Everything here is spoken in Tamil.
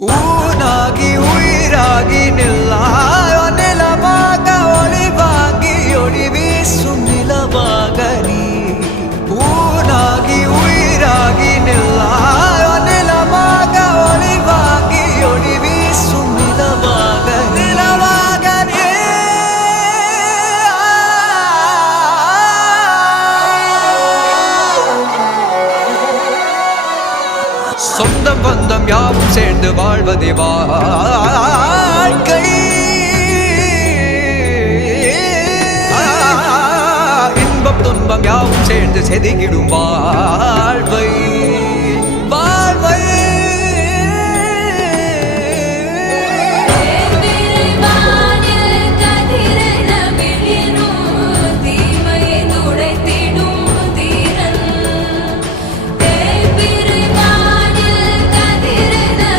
ஊனாகி உயிராகி நில்லாயோ நிலமாக ஒளிவாங்கி ஒளி வீசும் நிலமாக நீ ஊனாகி உயிராகி நில்லாயோ நிலமாக ஒளிவாங்கி ஒளி வீசும் நிலமாக நிலமாக நீ சொந்தம் பந்தம் யாவும் சேர்ந்து வாழ்வதே வாழ்க்கை இன்பம் துன்பம் யாவும் சேர்ந்து செதுக்கிடும் வாழ்வை